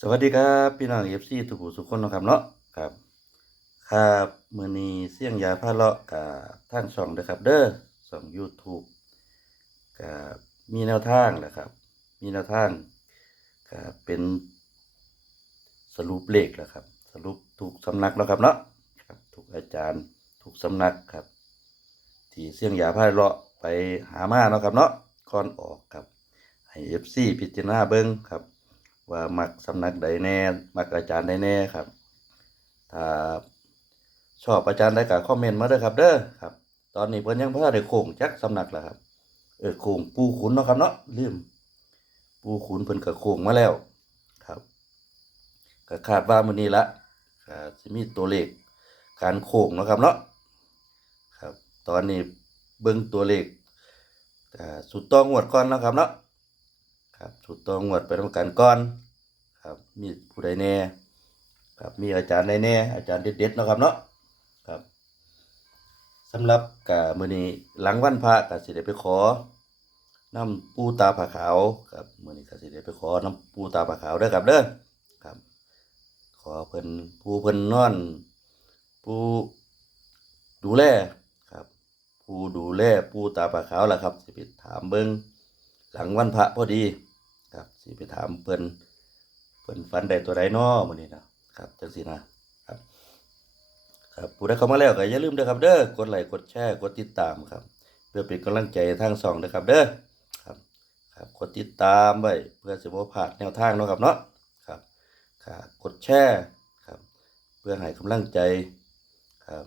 สวัสดีครับพี่น้องเอฟซีทุกผู้ทุกคนนะครับเนาะครับครับมื้อนี้เสี่ยงยาพาเลาะกับทางช่องเด้อครับ เด้อช่อง YouTube กับมีแนวทางนะครับ มีแนวทางก็เป็นสรุปเลขแหละครับ สรุปถูกสำนักแล้วครับเนาะครับถูกอาจารย์ถูกสำนักครับ ที่เสี่ยงยาพาเลาะไปหามาเนาะครับเนาะก่อนออกครับให้เอฟซีพิจารณาเบิ้งครับ ว่ามักสำนักใดแน่ มักอาจารย์ใดแน่ครับ ถ้าชอบอาจารย์ใดก็คอมเมนต์มาเด้อครับ เด้อครับ ตอนนี้เพิ่นยังบ่ทันได้โค้งจักสำนักแล้วครับ เออโค้งปูขุนเนาะครับเนาะลืมปูขุนเพิ่นก็โค้งมาแล้วครับก็คาดว่ามื้อนี้ละก็สิมีตัวเลขการโค้งเนาะครับเนาะครับ ตอนนี้เบิ่งตัวเลขสุดต้องงวดก่อนนะครับเนาะครับสุดตัวงวดไปทำการก่อน ครับมีผู้ใดแน่ครับมีอาจารย์ใดแน่อาจารย์เด็ดๆนะครับเนาะครับสำหรับกะมื้อนี้หลังวันพระก็สิได้ไปขอน้ำปูตาผาขาวครับมื้อนี้ก็สิได้ไปขอน้ำปูตาผาขาวเด้อครับเด้อครับ ขอเพิ่นผู้เพิ่นนอนผู้ดูแลครับผู้ดูแลปูตาผาขาวล่ะครับสิไปถามเบิ่งหลังวันพระพอดีครับสิไปถามเพิ่น เพิ่นฝันได้ตัวใดน้อมื้อนี้นะครับจังซี่นะครับครับผู้ใดเข้ามาแล้วก็อย่าลืมเด้อครับเด้อกดไลค์กดแชร์กดติดตามครับ เพื่อเป็นกำลังใจทางช่องนะครับเด้อครับครับกดติดตามไว้เพื่อสิบ่พลาดแนวทางเนาะครับเนาะครับครับกดแชร์ครับเพื่อให้กำลังใจครับ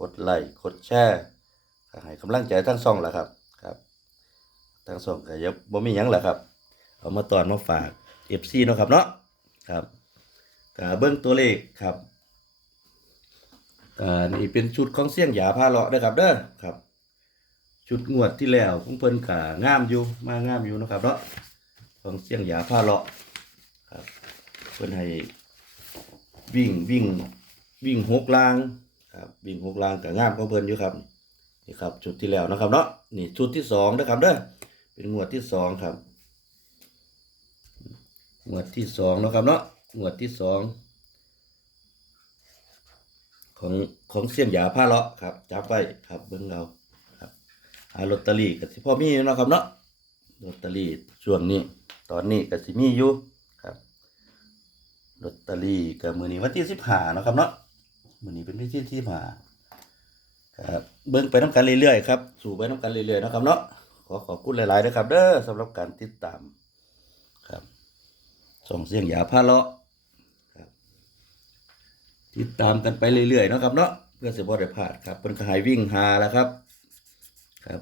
กดไลค์กดแชร์ก็ให้กำลังใจทั้งช่องแหละครับครับทั้งช่องก็ย่าบ่มีหยังแหละครับ เอามาตอนมาฝาก FC เนาะครับเนาะ ครับก็เบิ่งตัวเลขครับอ่านี่เป็นชุดของเสี่ยงหยาพาเลาะเด้อครับเด้อครับ ชุดงวดที่แล้วของเพิ่นก็งามอยู่มางามอยู่นะครับเนาะของเสี่ยงหยาพาเลาะครับเพิ่นให้วิ่งวิ่งวิ่งหกลางครับวิ่งหกลางก็งามของเพิ่นอยู่ครับนี่ครับชุดที่แล้วนะครับเนาะนี่ชุดที่สองนะครับเด้อเป็นงวดที่สองครับ งวดที่สองเนาะครับเนาะงวดที่สองของของเสี่ยงหยาผ้าเลาะครับจับไว้ครับเบิ้งเราครับหาลอตเตอรี่กับสิพ่อมีเนาะครับเนาะลอตเตอรี่ช่วงนี้ ตอนนี้กับสิมีอยู่ครับลอตเตอรี่กับมือนี้วันที่สิบห้าเนาะครับเนาะมือนี้เป็นวันที่ที่ห้าครับเบิ้งไปน้ำกันเรื่อยๆครับสู่ไปน้ำกันเรื่อยๆนะครับเนาะขอขอบคุณหลายๆนะครับเด้อสำหรับการติดตาม ส่งเสียงหยาพาเลาะครับติดตามกันไปเรื่อยๆนะครับเนาะเพื่อสิบ่ได้พลาดครับเพิ่นก็ให้วิ่งหาแล้วครับ ครับ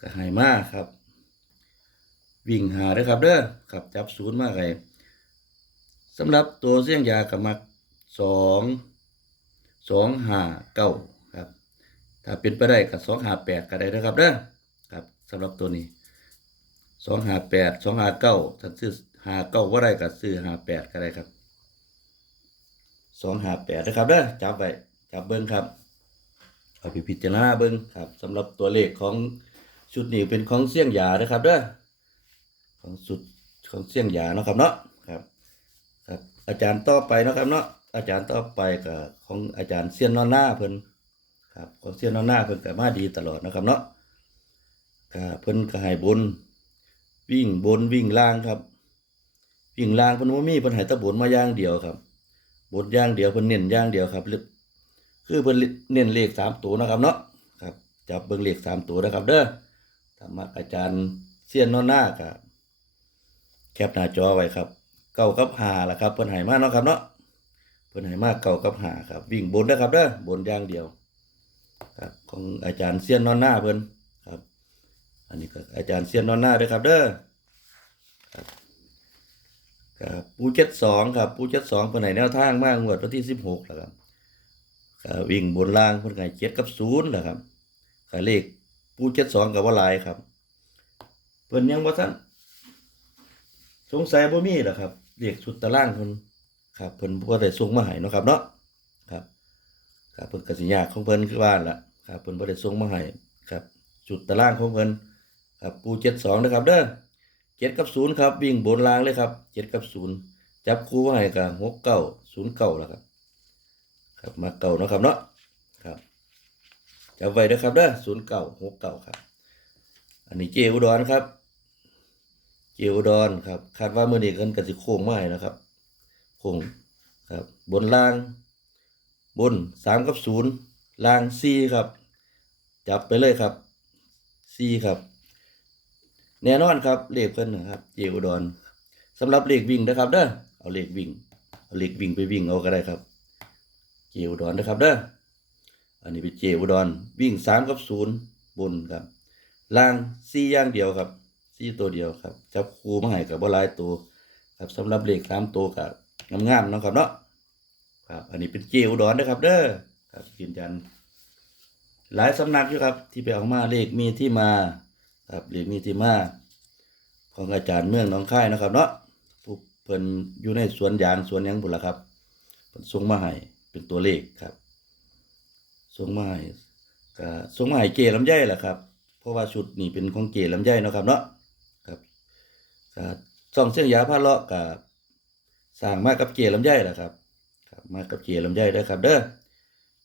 ก็ให้มากครับ วิ่งหาเด้อครับเด้อครับจับศูนย์มาไงสำหรับตัวเสียงยากับมักสองสองห้าเก้าครับ ถ้าเป็นไปได้กับสองห้าแปดก็ได้เด้อครับเด้อครับสำหรับตัวนี้ สองห้าแปดสองห้าเก้าถ้าซื้อห้าเก้าว่าได้ก็ซื้อห้าแปดก็ได้ครับสองห้าแปดนะครับเด้อจับไว้จับเบิ้งครับเอาไปพิจารณาเบิ้งครับสำหรับตัวเลขของชุดนี้เป็นของเสี่ยงหยานะครับเด้อของสุดของเสี่ยงหยาเนาะครับเนาะครับครับ อาจารย์ต่อไปนะครับเนาะอาจารย์ต่อไปกับของอาจารย์เซียนนอนหน้าเพิ่นครับของเซียนนอนหน้าเพิ่นก็มาดีตลอดนะครับเนาะก็เพิ่นก็ให้บุญ วิ่งบนวิ่งล่างครับ วิ่งล่างเพิ่นบ่มีเพิ่นห้แตะบนมาย่างเดียวครับบนย่างเดียวเพิ่นเน้นย่างเดียวครับคือเพิ่นเน้นเลขสามตัวนะครับเนาะครับจับเบิ่งเลขสามตัวนะครับ เด้อถ้ามักอาจารย์เสี้ยนนอนหน้าครับแคปหน้าจอไว้ครับ เก้ากับหาล่ะครับเพิ่นให้มากเนาะครับเนาะเพิ่นให้มากเก้ากับหาครับ วิ่งบนนะครับเด้อบนย่างเดียวครับของอาจารย์เสี้ยนนอนหน้าเพิ่น อันนี้ก็อาจารย์เซียนนอนหน้าด้วยครับเด้อครับครับปูเจ็ดสองครับปูเจ็ดสองคนไหนแนวทางมากงวดวันที่สิบหกแล้วครับครับวิ่งบนล่างคนไหนเจ็ดกับศูนย์นะครับขายเลขปูเจ็ดสองกับว่าลายครับเพิ่นยังว่าท่านสงสัยบ่มีเหรอครับเลขสุดตารางเพิ่นครับเพิ่นบ่ได้ส่งมาให้เนาะครับเนาะครับครับเพิ่นกสิยากของเพิ่นคือบ้านละครับเพิ่นบ่ได้ส่งมาให้ครับจุดตารางของเพิ่น ครับปูเจ็ดสองนะครับเด้อเจ็ดกับศูนย์ครับวิ่งบนรางเลยครับเจ็ดกับศูนย์จับคู่ว้ให้กับหกเก้าศูนย์เก้าแล้วครับ ครับมาเก่านะครับเนาะครับจำไว้นะครับเด้อศูนย์เก้าหกเก้าครับ อันนี้เจอุดรครับ เจอุดรครับ คาดว่าเมื่อนี้กันกันสิโค้งไม้นะครับโค้งครับ บนล่าง บนสามกับศูนย์ล่างสี่ครับ จับไปเลยครับสี่ครับ แน่นอนครับเลขเพิ่นนะครับเจอุดรสำหรับเลขวิ่งนะครับเด้อเอาเลขวิ่งเอาเลขวิ่งไปวิ่งเอาก็ได้ครับ เจอุดรนะครับเด้ออันนี้เป็นเจอุดรวิ่งสามกับศูนย์บนครับล่างสี่ย่างเดียวครับสี่ตัวเดียวครับจับคูมาให้กับบ่หลายตัวครับสำหรับเลขสามตัวกับงามๆนะครับเนาะครับอันนี้เป็นเจอุดรนะครับ เด้อครับยืนยันหลายสำนักอยู่ครับ ที่ไปเอามาเลขมีที่มา ครับเลขมีที่มาของอาจารย์เมืองหนองคายนะครับเนาะผู้เพิ่นอยู่ในสวนยางสวนยังบุนละครับเพิ่นส่งมาให้เป็นตัวเลขครับส่งมาให้ก็ส่งมาให้เจลำไยแหละครับ เพราะว่าชุดนี้เป็นของเจลำไยนะครับเนาะครับก็ซ่องเสียงยาพาเลาะกับสร้างมากับเจลำไยแหละครับครับมากับเจลำไยเด้ครับเด้อ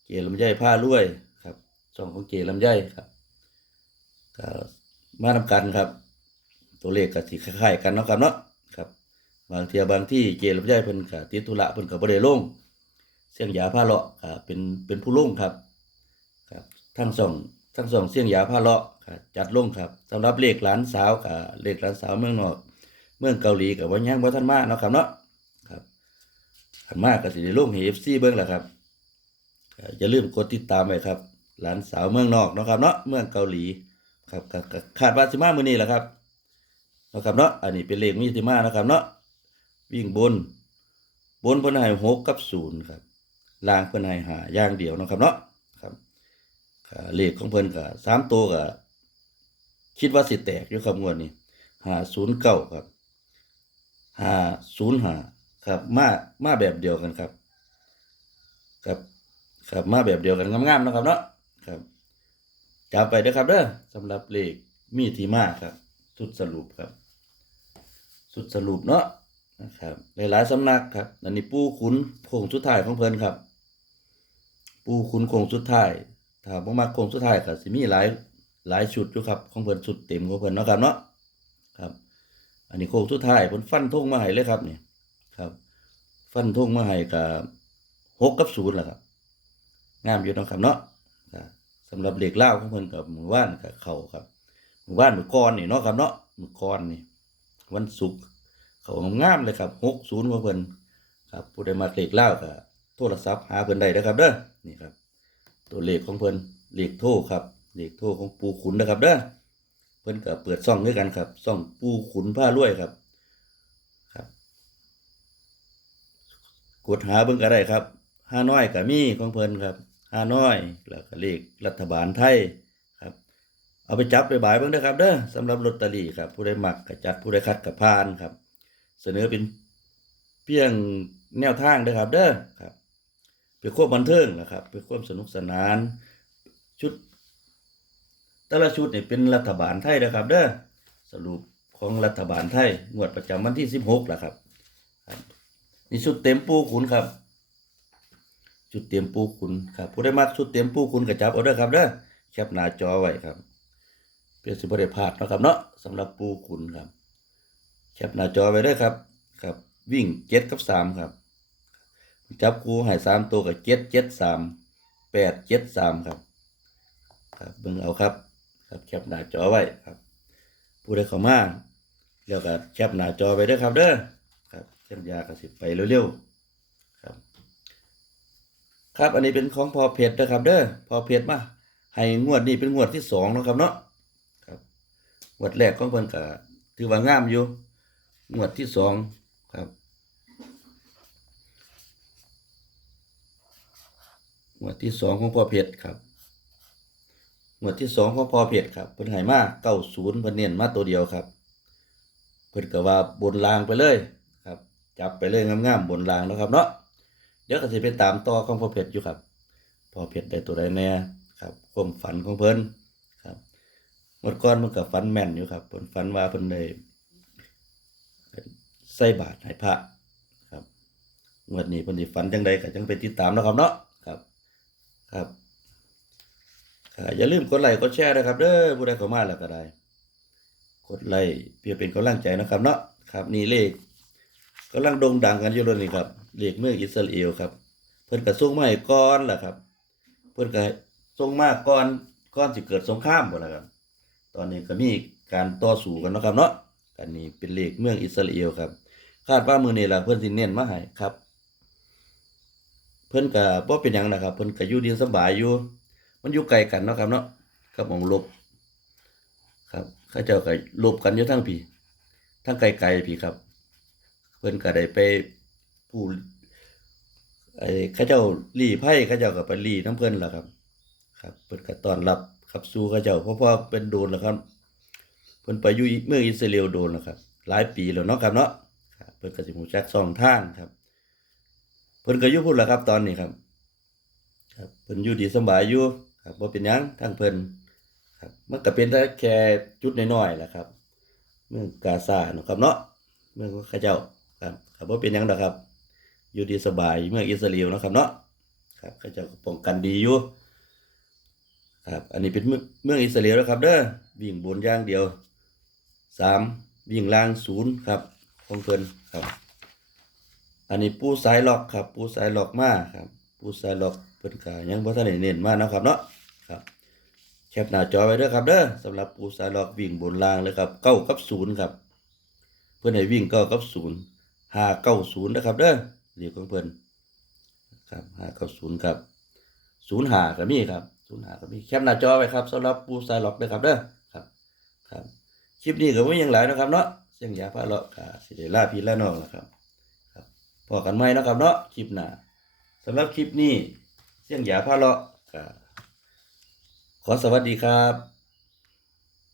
เจลำไยผ้ารวยครับซ่องของเจลำไยครับก็ มานำกันครับ ตัวเลขก็สิคล้ายๆกันเนาะครับเนาะครับ บางเทียบางที่เจลำไยเพิ่นก็ติดธุระเพิ่นก็บ่ได้ลงเสียงยาผ้าเลาะก็เป็นเป็นผู้ลงครับ ครับ ทั้งสองทั้งสองเสียงยาผ้าเลาะครับจัดลงครับสำหรับเลขหลานสาวกับเลขหลานสาวเมืองนอก เมืองเกาหลีกับว่ายังบ่ทันมาเนาะครับเนาะครับทันมาก็สิได้ลงให้ FC เบิ่งแหละครับอย่าลืมกดติดตามไว้ครับ หลานสาวเมืองนอกเนาะครับเนาะเมืองเกาหลี ครับก็ก็คาดว่าสิมามือนี้แหละครับนะครับเนาะอันนี้เป็นเลขมีที่มานะครับเนาะวิ่งบน บนเพิ่นให้หกกับศูนย์ครับล่างเพิ่นให้หาย่างเดียวนะครับเนาะครับเลขของเพิ่นก็สามตัวก็คิดว่าสิแตกอยู่ครับงวดนี้หาศูนย์เก้าครับหาศูนย์หาครับมามาแบบเดียวกันครับ ครับ ครับมาแบบเดียวกันงามๆนะครับเนาะครับ จับไปเด้อครับเด้อสำหรับเลขมีที่มาครับ สุดสรุปครับ สุดสรุปเนาะนะครับหลายๆสำนักครับอันนี้ปูขุนโค้งสุดท้ายของเพิ่นครับ ปูขุนโค้งสุดท้ายถ้าบ่มักโค้งสุดท้ายก็สิมีหลายหลายชุดอยู่ครับของเพิ่นชุดเต็มของเพิ่นเนาะครับเนาะครับ อันนี้โค้งสุดท้ายเพิ่นฟันธงมาให้เลยครับนี่ครับ ฟันธงมาให้กับหกกับศูนย์แหละครับงามอยู่เนาะครับเนาะ สำหรับเด็กเล่าของเพิ่นกับหมู่บ้านกับเขาครับหมู่บ้านหมู่กรนี่เนาะครับเนาะหมู่กรนี่วันศุกร์เขางามเลยครับหกศูนย์ของเพิ่นครับผู้ใดมาเลขเล่าวก็โทรศัพท์หาเพิ่นได้นะครับเด้อนี่ครับ ตัวเลขของเพิ่นเลขโทรครับเลขโทรของปูขุนนะครับเด้อเพิ่นก็เปิดซ่องด้วยกันครับซ่องปูขุนผ้ารวยครับครับกดหาเบิ่งก็ได้ครับห้าน้อยก็มีของเพิ่นครับ ห้าน้อย แล้วก็เลขรัฐบาลไทยครับ เอาไปจับไปบายบิ่งเด้อครับเด้อสำหรับลอตเตอรี่ครับ ผู้ใดหมักก็จัดผู้ใดคัดก็ผ่านครับ เสนอเป็นเพียงแนวทางเด้อครับ เด้อครับเพื่อความบันเทิงนะครับเพื่อความสนุกสนาน ชุดแต่ละชุดเนี่เป็นรัฐบาลไทยนะครับ เด้อสรุปของรัฐบาลไทยงวดประจำวันที่ 16ล่ะครับครับ นี่ชุดเต็มปูขุนครับ ชุดเต็มปูขุนครับผู้ได้มักชุดเต็มปูขุนก็จับเอาเด้อครับเด้อแคปหน้าจอไว้ครับเพื่อสิบ่ได้พลาดนะครับเนาะสำหรับปูขุนครับ แคปหน้าจอไว้เด้อครับ ครับ วิ่งเจ็ดกับสามครับ จับคูให้สามตัวกับเจ็ดเจ็ดสามแปดเจ็ดสามครับ ครับเบิ่งเอาครับ ครับแคปหน้าจอไว้ครับผู้ใดเข้ามาแล้วก็แคปหน้าจอไว้เด้อครับเด้อครับเส้นยากระสิบไปเร็วๆ ครับ อันนี้เป็นของพอเพชรนะครับ เด้อพอเพชรมาให้งวดนี้เป็นงวดที่สองนะครับเนาะครับงวดแรกของเพิ่นก็ถือว่างามอยู่งวดที่สองครับงวดที่สองของพอเพชรครับงวดที่สองของพอเพชรครับเพิ่นให้มาเก้าศูนย์เพิ่นเน้นมาตัวเดียวครับ เพิ่นก็ว่าบนรางไปเลยครับ จับไปเลยงามๆบนรางนะครับเนาะ เดี๋ยวก็สิไปตามต่อของพ่อเพชรอยู่ครับพ่อเพชรได้ตัวใดแน่ครับความฝันของเพิ่นครับเมื่อก่อนมันก็ฝันแม่นอยู่ครับเพิ่นฝันว่าเพิ่นได้ใส่บาตรให้พระครับงวดนี้เพิ่นสิฝันจังใดก็จังไปติดตามนะครับเนาะครับครับอ่าอย่าลืมกดไลค์กดแชร์นะครับเด้อผู้ใดเข้ามาแล้วก็ได้ กดไลค์เพื่อเป็นกำลังใจนะครับเนาะครับนี่เลขกำลังโด่งดังกันอยู่เลยนี่ครับ เลขเมืองอิสราเอลครับ เพิ่นก็ส่งมาให้ก่อนล่ะครับ เพิ่นก็ส่งมาก่อนก่อนสิเกิดสงครามบ่ล่ะครับ ตอนนี้ก็มีการต่อสู้กันเนาะครับเนาะอันนี้เป็นเลขเมืองอิสราเอลครับ คาดว่ามือนี้ล่ะเพิ่นสิเน้นมาให้ครับ เพิ่นก็บ่เป็นหยังนะครับ เพิ่นก็อยู่ดีสบายอยู่ มันอยู่ไกลกันเนาะครับเนาะกับหมองลบครับเขาเจ้าก็ลบกันอยู่ทั้งพี่ทั้งไกลๆพี่ครับ เพิ่นก็ได้ไป ผู้ไอ้เขาเจ้าลีไพ่เขาเจ้าก็ไปลี้น้ำเพิ่นล่ะครับ ครับเพิ่นก็ต้อนรับขับสู่เขาเจ้าเพราะว่าเป็นโดนแล้วครับเพิ่นไปอยู่เมืองอิสราเอลโดนแล้วครับ หลายปีแล้วเนาะครับเนาะครับเพิ่นก็สิรู้จักสองทางครับ เพิ่นก็อยู่พุ่นล่ะครับ ตอนนี้ครับ ครับเพิ่นอยู่ดีสบายอยู่ครับบ่เป็นหยังทางเพิ่นครับ มันก็เป็นแต่แค่จุดน้อยๆแหละครับเมืองกาซาเนาะครับเนาะเมืองของเขาเจ้าครับครับบ่เป็นหยังดอกครับ อยู่ดีสบายเมืองอิสราเอลนะครับเนาะครับเขาเจ้าก็ป้องกันดีอยู่ครับอันนี้เป็นเมืองเมืองอิสราเอลแล้วครับเด้อวิ่งบนย่างเดียวสามวิ่งล่างศูนย์ครับของเพิ่นครับ อันนี้ปูสายล็อกครับปูสายล็อกมาครับปูสายล็อกเพิ่นก็ยังบ่ทันได้เน้นมาเนะครับเนาะครับแคปหน้าจอไว้เด้อครับเด้อสำหรับปูสายล็อกวิ่งบนล่างเลยครับเก้ากับศูนย์ครับ เพิ่อนให้วิ่งเก้ากับศูนย์ห้าเก้าศูนย์นะครับเด้อ เรียกของเพิ่นครับห้าเก้าศูนย์ครับศูนย์ห้าก็มีครับศูนย์ห้าก็มีแคปหน้าจอไว้ครับสำหรับปูสายล็อกเด้อครับเด้อครับครับคลิปนี้ก็บ่มีหยังหลายนะครับเนาะเสียงยาพาเลาะก็สิได้ลาพี่ลาน้องแล้วครับครับพอกันใหม่นะครับเนาะคลิปหน้าสำหรับคลิปนี้เสียงยาพาเลาะก็ขอสวัสดีครับ